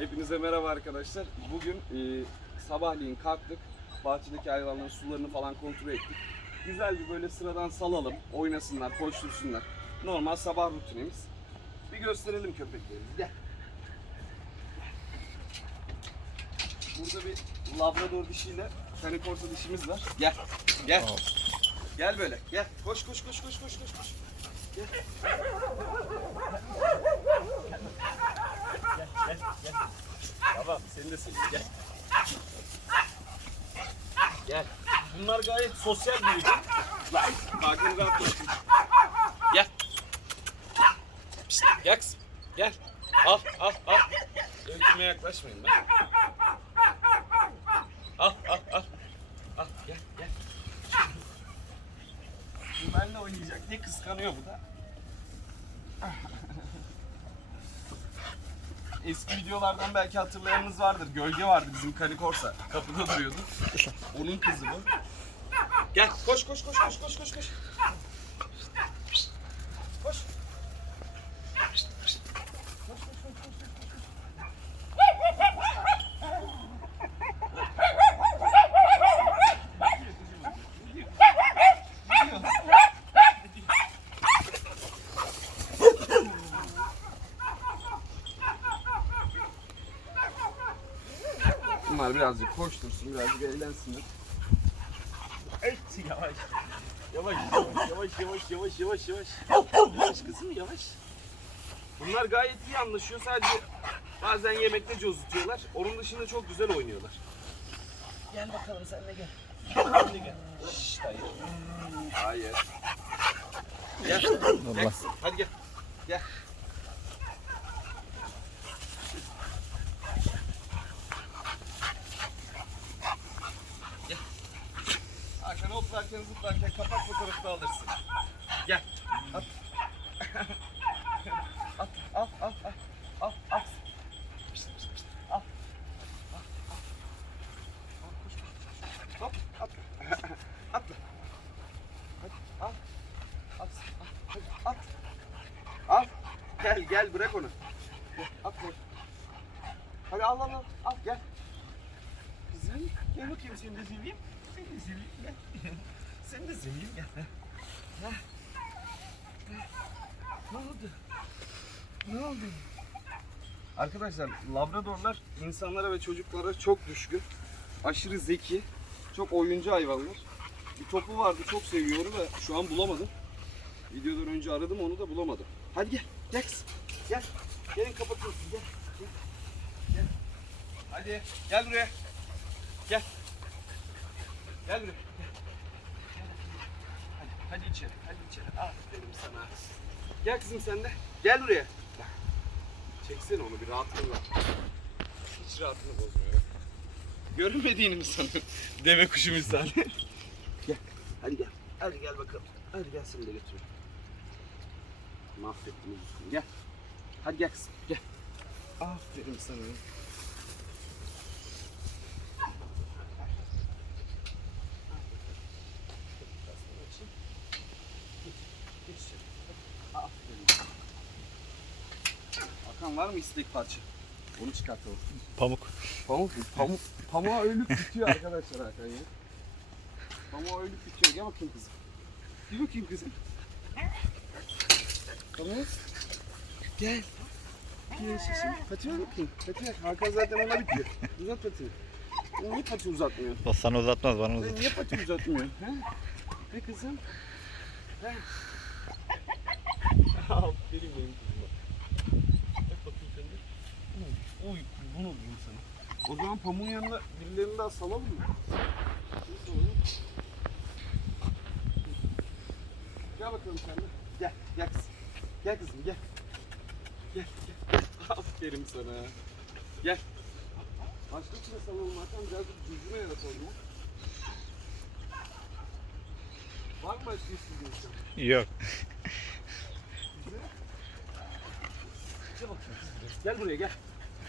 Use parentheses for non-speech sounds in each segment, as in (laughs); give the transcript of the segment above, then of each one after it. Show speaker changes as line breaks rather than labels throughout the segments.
Hepinize merhaba arkadaşlar. Bugün e, sabahleyin kalktık. Bahçedeki hayvanların sularını falan kontrol ettik. Güzel bir böyle sıradan salalım. Oynasınlar, koştursunlar. Normal sabah rutinimiz. Bir gösterelim köpeklerimizi. Gel. Burada bir Labrador dişiyle Canicorso dişimiz var. Gel. Gel. Gel böyle. Gel. Koş koş koş koş koş koş. koş. Gel. Tamam, seni de seveyim. Gel. Gel. Bunlar gayet sosyal büyüdü. Lan, bakın rahat koşun. Gel. Pişt, gel kızım. Gel. Al, al, al. Öyküme yaklaşmayın lan. Al, al, al. Al, gel, gel. Bu benimle oynayacak diye kıskanıyor bu da. Eski videolardan belki hatırlayanınız vardır. Gölge vardı bizim Kanikorsa. Kapıda duruyordu. Onun kızı bu. Gel koş koş koş koş koş koş. Bunlar birazcık koştursun, birazcık eğlensinler.
Evet, yavaş. Yavaş, yavaş, yavaş, yavaş, yavaş, yavaş, yavaş. Yavaş kızım, yavaş.
Bunlar gayet iyi anlaşıyor. Sadece bazen yemekte cozutuyorlar. Onun dışında çok güzel oynuyorlar.
Gel bakalım sen de gel. Sen de gel.
Şşt, hayır. Hayır. Gel. Gel. Hadi. Gel. Gel. Hakan hoplarken zıplarken kapak fotoğrafı da alırsın. Gel. At. (laughs) at. Al. Al. Al. Al. Al. Pişt, pişt, pişt. Al. Al. Al. Al, koş, koş. Hop. At. Atla. Hadi al. At. Hadi at. Al. Gel gel bırak onu. Gel, at bunu. Hadi al al al. Al gel. Güzel. Gel bakayım seni de seveyim. Seni de seveyim. Gel. Seni de seveyim. Gel. Ne oldu? Ne oldu? Arkadaşlar Labradorlar insanlara ve çocuklara çok düşkün. Aşırı zeki. Çok oyuncu hayvanlar. Bir topu vardı çok seviyorum ve şu an bulamadım. Videodan önce aradım onu da bulamadım. Hadi gel. Gel. Gel. Gelin kapatıyorsun. Gel. Gel. Gel. Hadi gel buraya. Gel. Gel buraya. Hadi, hadi içeri. Hadi içeri. Aferin sana. Gel kızım sen de. Gel buraya. Çeksene onu bir rahatlığına. Hiç rahatını bozmuyor. Görünmediğini mi sanıyorsun? Deve kuşu misali. gel. Hadi gel. Hadi gel bakalım. Hadi gel seni de götüreyim. Mahvettim üstünü. Gel. Hadi gel kızım. Gel. Aferin sana. Hakan var mı istek parça? Onu çıkartalım.
Pamuk.
Pamuk mu? Pamuk. Pamuğa ölüp bitiyor arkadaşlar Hakan ya. Pamuğa ölüp bitiyor. Gel bakayım kızım. Bir bakayım kızım. Pamuk. Gel. Gel şişim. Patine bakayım. Patine. Hakan zaten ona bitiyor. Uzat patini. Sen Niye pati uzatmıyor?
O sana uzatmaz bana
Sen
uzat.
niye pati uzatmıyor? He? Ne kızım? He?
Aferin benim kızıma. Bak bakayım sen
Uy, bunu diyeyim sana. O zaman pamuğun yanına birilerini daha salalım mı? Gel bakalım sen de. Gel, gel kızım. Gel kızım, gel. Gel, gel. Aferin sana. Gel. Başka kime salalım Hakan? Birazcık cüzcüme yaratalım ya. Var mı başka istediğin sen?
Yok.
Gel bakayım. Gel buraya gel.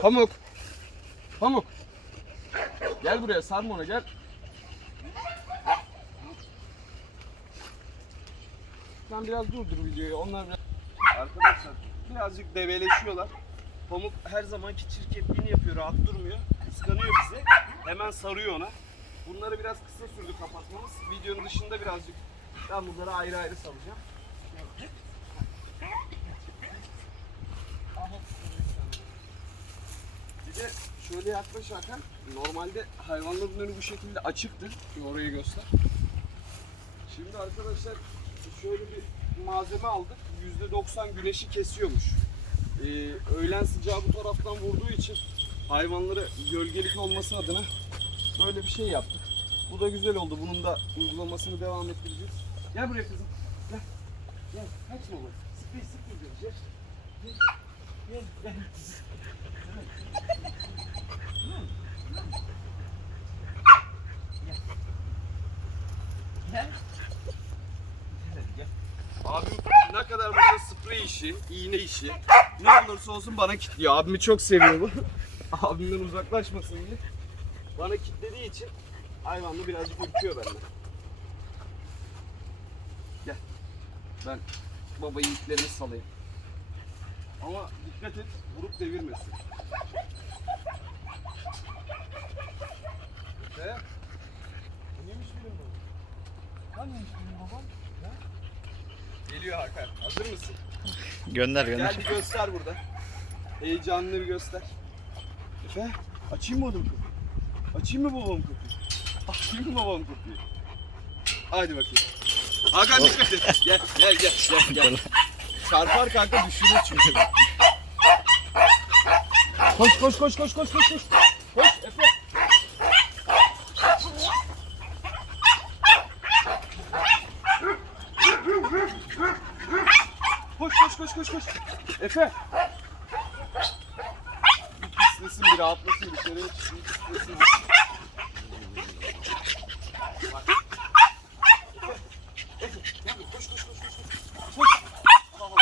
Pamuk. Pamuk. Gel buraya sarma ona gel. Sen biraz durdur videoyu. Onlar biraz... Arkadaşlar birazcık develeşiyorlar. Pamuk her zamanki çirkefliğini yapıyor, rahat durmuyor. Kıskanıyor bizi. Hemen sarıyor ona. Bunları biraz kısa sürdü kapatmamız. Videonun dışında birazcık ben bunları ayrı ayrı salacağım. Bir de şöyle yaklaş Hakan. Normalde hayvanların önü bu şekilde açıktır. Bir orayı göster. Şimdi arkadaşlar şöyle bir malzeme aldık. %90 güneşi kesiyormuş. Ee, öğlen sıcağı bu taraftan vurduğu için hayvanlara gölgelik olması adına böyle bir şey yaptık. Bu da güzel oldu. Bunun da uygulamasını devam ettireceğiz. Gel buraya kızım. Gel. Gel. Kaçma bak. Sıkı sıkı gel. Gel. Gel. Gel. Gel. Gel. Abim ne kadar burada sprey işi, iğne işi, ne olursa olsun bana kilitliyor. Abimi çok seviyor bu. (laughs) Abimden uzaklaşmasın diye. Bana kilitlediği için hayvanla birazcık ürküyor benden. Gel. Ben baba yiğitlerini salayım. Ama dikkat et, vurup devirmesin. Ve neymiş benim babam? Haniymiş benim babam? Geliyor Hakan. Hazır mısın?
Gönder gönder.
Gel bir göster burada. Heyecanını bir göster. Efe, açayım mı oğlum kapıyı? Açayım mı babam kapıyı? Açayım mı babam kapıyı? Hadi bakayım. Hakan dikkat et. Gel, gel, gel, gel, gel. Çarpar kanka düşürür çünkü. Koş, koş, koş, koş, koş, koş, koş. Koş, Efe. Koş, koş, koş, koş, koş. Efe. Bir pislesin, bir rahatlasın, dışarıya çıksın, pislesin. Bak. Efe, Efe, gel buraya, koş, koş, koş, koş, koş. Koş. Allah Allah.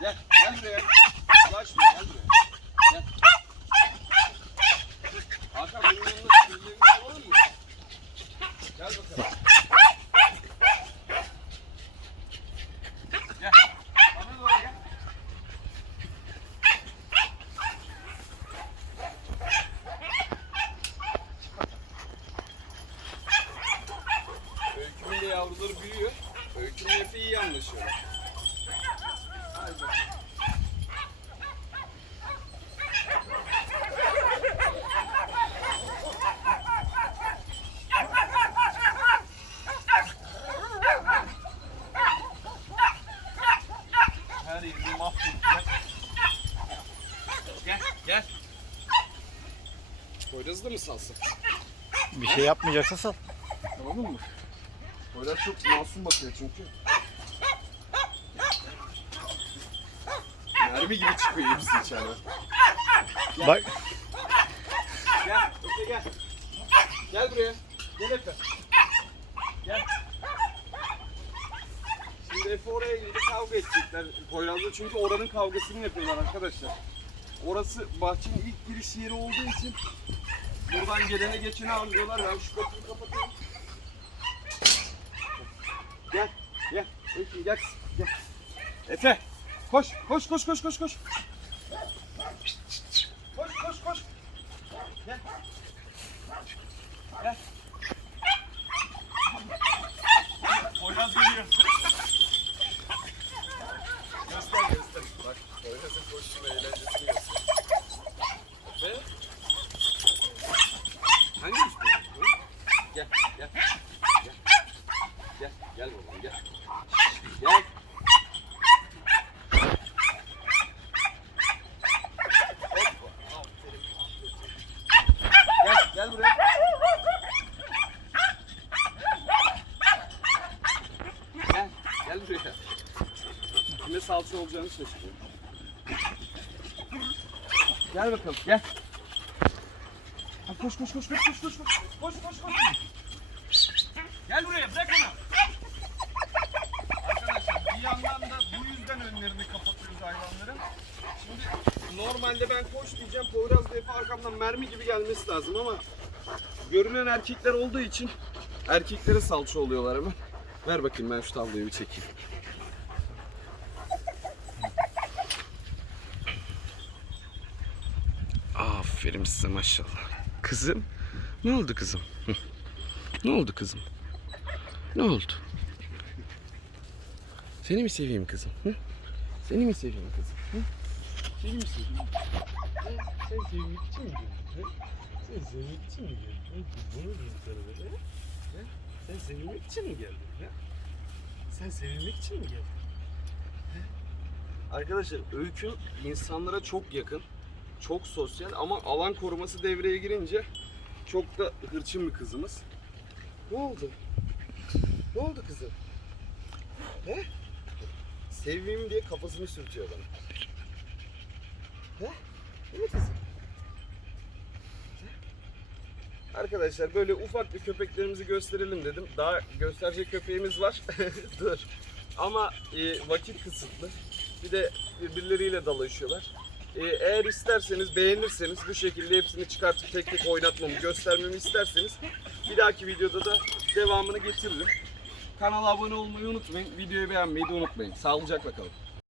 Gel, gel buraya. Ulaşma, gel buraya. Gel. Hakan benim yanımda sürülerini salalım mı? Gel bakalım. Gel. Bana doğru gel. Öykümün de yavruları büyüyor. Öykümün Efe iyi anlaşıyorlar. Hadi bakalım. Her yerini mahvettiler. Gel, gel. Poyraz'ı da mı salsak?
Bir şey yapmayacaksa sal.
Tamam mı? Poyraz çok masum bakıyor çünkü. Mermi gibi çıkıyor hepsi içeriden.
Bak
Gel, Efe gel. Gel buraya. Gel Efe. Gel. Şimdi Efe oraya gidip kavga edecekler Poyraz'la çünkü oranın kavgasını yapıyorlar arkadaşlar. Orası bahçenin ilk giriş yeri olduğu için buradan gelene geçeni avlıyorlar. Ben şu kapıyı kapatayım. Gel, gel. Efe gel, gel. Efe, koş, koş, koş, koş, koş, koş. Koş, koş, koş. Gel. Gel.
Poyraz geliyor.
Göster göster. Bak Poyraz'ın koşuşunu eğlencesini göster. Ve hangimiz bu? Hı? Gel gel. Gel. Gel gel babam gel. Gel. Hoppa, aferin. Gel gel buraya. Gel gel buraya. Kime salça olacağını şaşırıyorum. Gel bakalım gel. Ha, koş koş koş koş koş koş koş koş koş koş. Gel buraya bırak onu. Arkadaşlar bir yandan da bu yüzden önlerini kapatıyoruz hayvanların. Şimdi normalde ben koş diyeceğim Poyraz Bey arkamdan mermi gibi gelmesi lazım ama görünen erkekler olduğu için erkeklere salça oluyorlar hemen. Ver bakayım ben şu tabloyu bir çekeyim. Aferin size maşallah. Kızım, ne oldu kızım? Ne oldu kızım? Ne oldu? Seni mi seveyim kızım? Hı? Seni mi seveyim kızım? Hı? Seni mi seveyim? Sen sevmek için mi geldin? Sen sevmek için mi geldin? Bunu diyeyim sana böyle. Sen sevilmek için mi geldin? Hı? Sen sevilmek için mi geldin? Arkadaşlar Öykü insanlara çok yakın çok sosyal ama alan koruması devreye girince çok da hırçın bir kızımız. Ne oldu? Ne oldu kızım? He? Seveyim diye kafasını sürtüyor bana. He? Değil mi kızım? Arkadaşlar böyle ufak bir köpeklerimizi gösterelim dedim. Daha gösterecek köpeğimiz var. (laughs) Dur. Ama e, vakit kısıtlı. Bir de birbirleriyle dalaşıyorlar. Ee, eğer isterseniz, beğenirseniz bu şekilde hepsini çıkartıp tek tek oynatmamı, göstermemi isterseniz bir dahaki videoda da devamını getiririm. Kanala abone olmayı unutmayın, videoyu beğenmeyi de unutmayın. Sağlıcakla kalın.